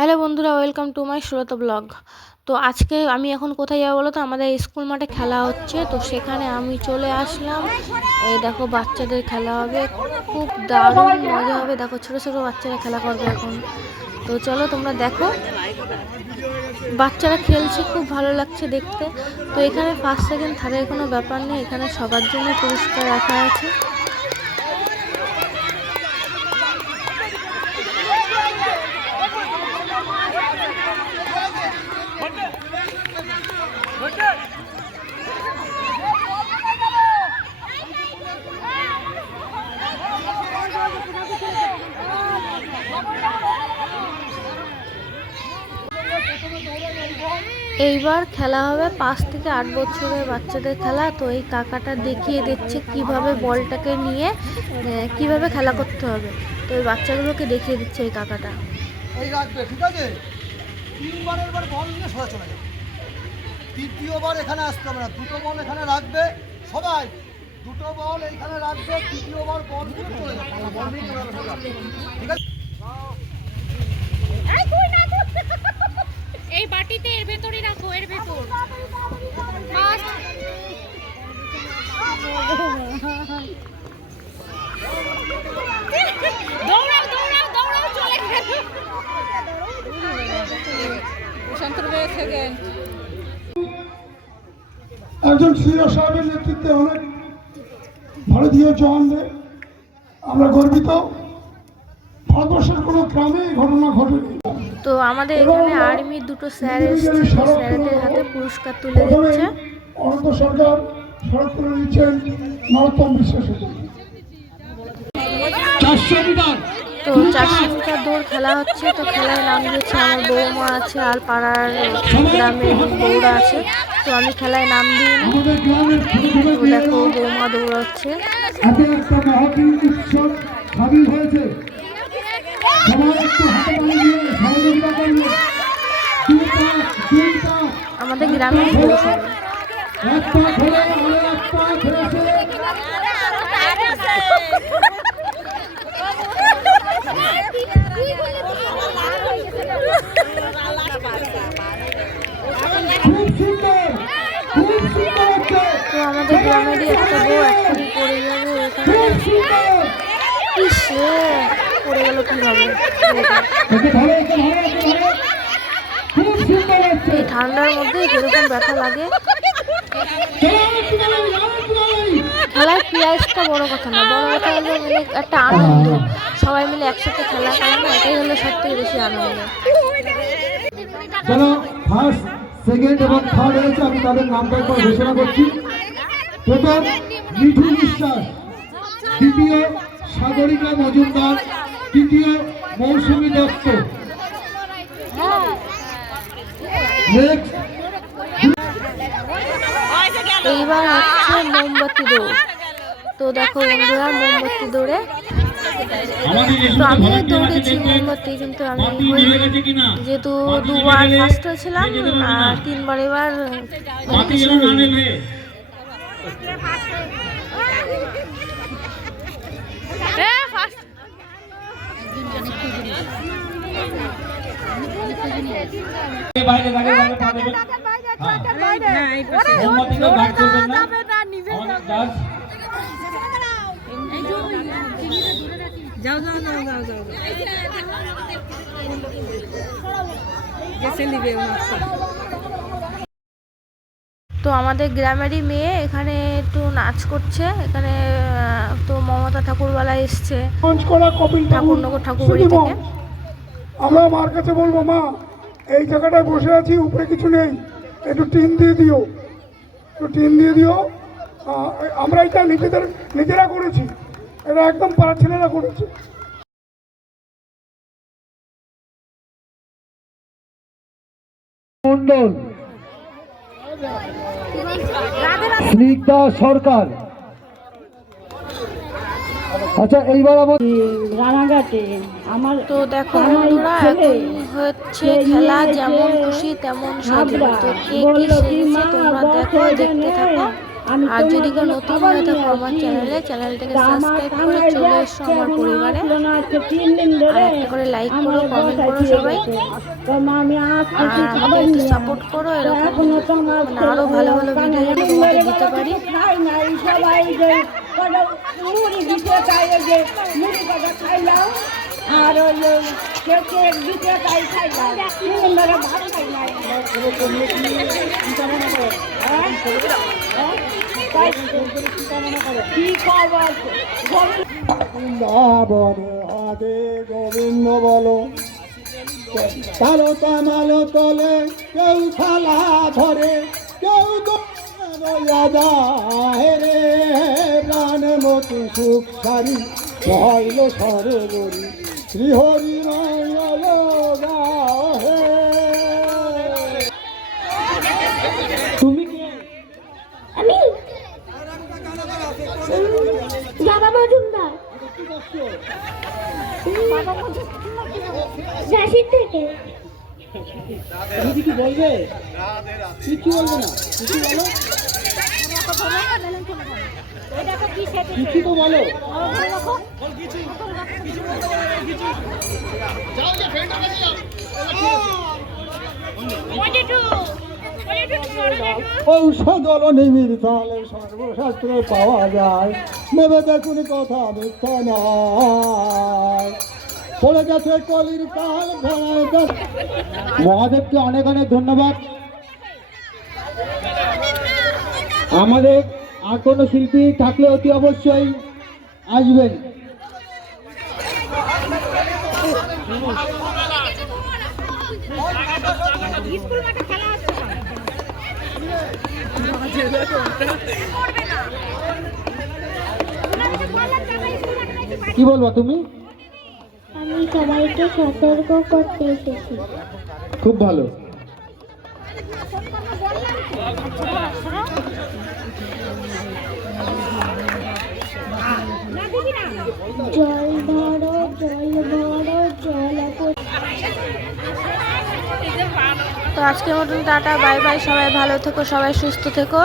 Hello বন্ধুরা, welcome to my Surat blog. তো আজকে আমি এখন কোথায় যাব বলো তো? আমাদের স্কুল মাঠে খেলা হচ্ছে, তো সেখানে আমি চলে আসলাম। এই দেখো, বাচ্চাদের খেলা হবে। খুব দারুণ মজা হবে। দেখো, ছোটো ছোটো বাচ্চারা খেলা করবে এখন। তো চলো, তোমরা দেখো। বাচ্চারা খেলছে, খুব ভালো লাগছে দেখতে। তো এখানে ফার্স্ট সেকেন্ড থার্ডের কোনো ব্যাপার নেই। এখানে সবার জন্য পুরস্কার রাখা আছে। এইবার খেলা হবে পাঁচ থেকে আট বছরের বাচ্চাদের খেলা। তো এই কাকাটা দেখিয়ে দিচ্ছে কীভাবে বলটাকে নিয়ে কীভাবে খেলা করতে হবে। তো এই বাচ্চাগুলোকে দেখিয়ে দিচ্ছে এই কাকাটা। তৃতীয়বার এখানে আসতে হবে না। দুটো বল এখানে রাখবে সবাই। দুটো বল এইখানে রাখবে, তৃতীয়বার বল চলে যাবে। ঠিক আছে? এই বাটিতে এর ভেতরে রাখো এর ভেতর। বাস। দৌড়াও দৌড়াও দৌড়াও চলে গেল। একজন সিও সাহেবের নেতৃত্বে অনেক ভারতীয় জওয়ানদের আমরা গর্বিত। ভারতবর্ষের কোনো গ্রামে ঘটনা ঘটেনি। তো আমাদের এখানে আর্মির দুটো স্যার এসছে। স্যারদের হাতে পুরস্কার তুলে দিচ্ছে। অনন্ত সরকার শরৎ তুলে দিচ্ছেন নরোত্তম বিশ্বাসের তো চারশো মিটার দৌড় খেলা হচ্ছে। তো খেলায় নাম দিয়েছে আমার বৌমা আছে আর পাড়ার গ্রামের বউরা আছে। তো আমি খেলায় নাম দিই দেখো বৌমা দৌড়াচ্ছে। হাতে একটা মহাবীর উৎসব সামিল হয়েছে। সবাই একটু হাতে তালি দিয়ে সহযোগিতা করবে দুই পা দুই পা আমাদের এক আরও এক তো আমাদের গ্রামেরই একটা বউ পড়ে যাবে এখানে? পড়ে গেল হচ্ছে এই ঠান্ডার মধ্যে যেরকম ব্যথা লাগে। চলো খেলার প্রাইসটা বড় কথা না বড় কথা হলো মানে একটা আনন্দ। সবাই মিলে একসাথে খেলা করে না এটাই হলো সব থেকে বেশি আনন্দ। যারা ফার্স্ট সেকেন্ড এবং থার্ড হয়েছে আমি তাদের নামটা একবার ঘোষণা করছি। প্রথম মিঠু বিশ্বাস। দ্বিতীয় সাগরিকা মজুমদার। তৃতীয় মৌসুমী দত্ত। এইবার হচ্ছে মোমবাতি দৌড়। তো দেখো বন্ধুরা মোমবাতি দৌড়ে। তো আমি দৌড়েছি মোমবাতি কিন্তু আমি যেহেতু দুবার ফার্স্ট হয়েছিলাম আর তিনবার এবার মানে কিছু হয়নি। বাইরে বাইরে বাইরে পা দেবেন হ্যাঁ মোমবাতিকে ভাগ করবেন না আমাদের জাজ যাও যাও যাও যাও যাও। গেছে নিবে তো আমাদের গ্রামেরই মেয়ে এখানে একটু নাচ করছে এখানে তো মমতা ঠাকুরবালা এসছে। ঠাকুর সুধীমন। থেকে। আমরা মার কাছে বলব মা এই জায়গাটায় বসে আছি, উপরে কিছু নেই। একটু টিন দিয়ে দিও। একটু টিন দিয়ে দিও। আমরা এটা নিজেদের, নিজেরা করেছি। এটা একদম পাড়ার ছেলেরা করেছে। মন্ডল স্নিগ্ধা সরকার। আচ্ছা এইবার আমার রানাঘাটে আমার তো দেখো বন্ধুরা এখন হচ্ছে খেলা যেমন খুশি তেমন হাবড়া তো কে কি সেজেছে তোমরা দেখো দেখতে থাকো। আর যদি কেউ নতুন হয়ে থাকো আমার চ্যানেলে চ্যানেলটাকে আমার সাবস্ক্রাইব করে চলে এসো আমার পরিবারে। আজকে তিন দিন আর ধরে একটা করে লাইক করো কমেন্ট করো সবাই। আমাকে একটু সাপোর্ট করো এরকম মানে আরও ভালো ভালো ভিডিও যাতে দিনের দিতে পারি। সবাই মুড়ি দিতে চাই, ওই যে মুড়ি খাইলাম, আর ওই কেক দিতে চাই খাইলাম। ধরে গোবিন্দ বলো তামালো তলে কেউ থালা ধরে কেউ যায় রে প্রাণমতি সুখ সারি শ্রীহরি মঙ্গল তুমি আমি? বাবা মজুমদার। নাসির থেকে। তুমি কিছু বলবে? কিছু বলবে না। কিছু বলো। ঔষধল নিমির তালে সর্বশাস্ত্রে পাওয়া যায় নেবে দেখুন কথা মিথ্যা নয় পড়ে গেছে কলির কাল মহাদেবকে অনেক অনেক ধন্যবাদ আমাদের আর কোনো শিল্পী থাকলে অতি অবশ্যই আসবেন। কি বলব তুমি? আমি সবাইকে সতর্ক করতে এসেছি। খুব ভালো। জল ধরো জল ধরো, জল তো আজকের মতন টাটা, বাই বাই, সবাই ভালো থেকো, সবাই সুস্থ থেকো।